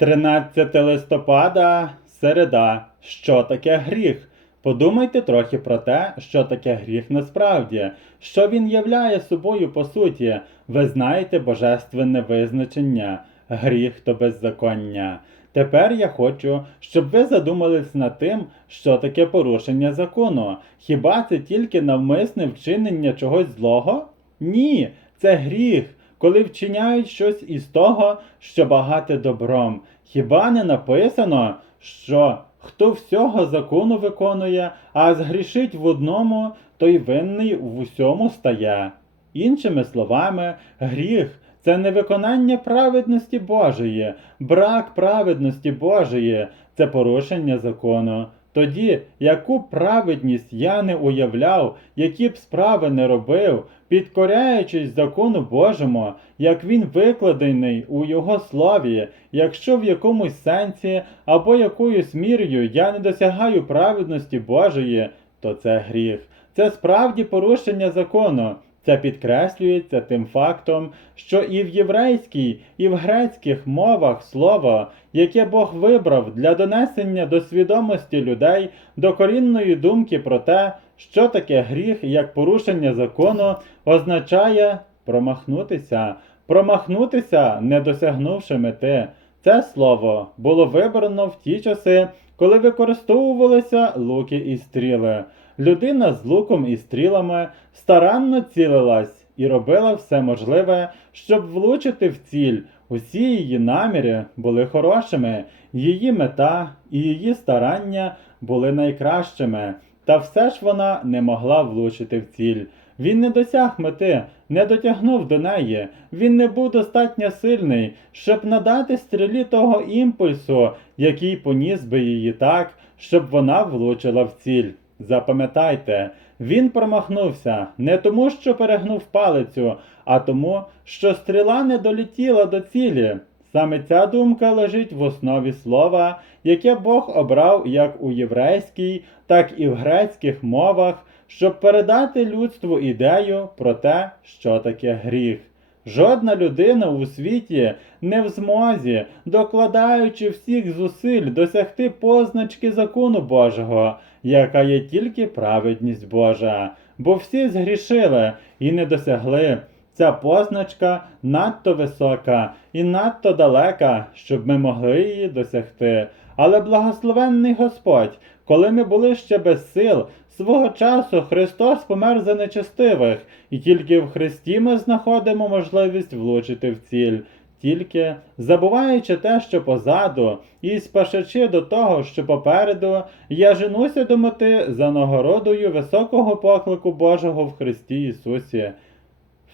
13 листопада, середа. Що таке гріх? Подумайте трохи про те, що таке гріх насправді, що він являє собою по суті. Ви знаєте божественне визначення. Гріх то беззаконня. Тепер я хочу, щоб ви задумались над тим, що таке порушення закону. Хіба це тільки навмисне вчинення чогось злого? Ні, це гріх, коли вчиняють щось із того, що багате добром. Хіба не написано, що хто всього закону виконує, а згрішить в одному, той винний в усьому стає. Іншими словами, гріх це невиконання праведності Божої, брак праведності Божої, це порушення закону. Тоді, яку праведність я не уявляв, які б справи не робив, підкоряючись закону Божому, як він викладений у Його слові, якщо в якомусь сенсі або якоюсь мірою я не досягаю праведності Божої, то це гріх. Це справді порушення закону. Це підкреслюється тим фактом, що і в єврейській, і в грецьких мовах слово, яке Бог вибрав для донесення до свідомості людей докорінної думки про те, що таке гріх як порушення закону, означає промахнутися, промахнутися, не досягнувши мети. Це слово було вибрано в ті часи, коли використовувалися луки і стріли. Людина з луком і стрілами старанно цілилась і робила все можливе, щоб влучити в ціль. Усі її наміри були хорошими, її мета і її старання були найкращими. Та все ж вона не могла влучити в ціль. Він не досяг мети, не дотягнув до неї. Він не був достатньо сильний, щоб надати стрілі того імпульсу, який поніс би її так, щоб вона влучила в ціль. Запам'ятайте, він промахнувся не тому, що перегнув палицю, а тому, що стріла не долетіла до цілі. Саме ця думка лежить в основі слова, яке Бог обрав як у єврейській, так і в грецьких мовах, щоб передати людству ідею про те, що таке гріх. Жодна людина у світі не в змозі, докладаючи всіх зусиль досягти позначки закону Божого, яка є тільки праведність Божа, бо всі згрішили і не досягли. Ця позначка надто висока і надто далека, щоб ми могли її досягти. Але благословенний Господь, коли ми були ще без сил, свого часу Христос помер за нечестивих, і тільки в Христі ми знаходимо можливість влучити в ціль. Тільки забуваючи те, що позаду, і спешачи до того, що попереду, я женуся до мети за нагородою високого поклику Божого в Христі Ісусі.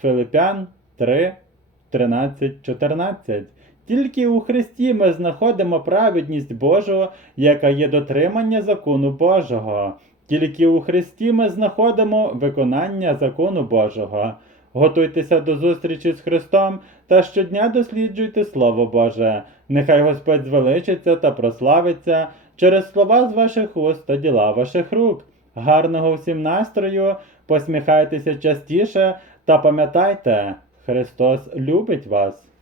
Филипян 3, 13, 14. Тільки у Христі ми знаходимо праведність Божу, яка є дотримання закону Божого. Тільки у Христі ми знаходимо виконання закону Божого. Готуйтеся до зустрічі з Христом та щодня досліджуйте Слово Боже. Нехай Господь звеличиться та прославиться через слова з ваших уст та діла ваших рук. Гарного всім настрою, посміхайтеся частіше та пам'ятайте, Христос любить вас.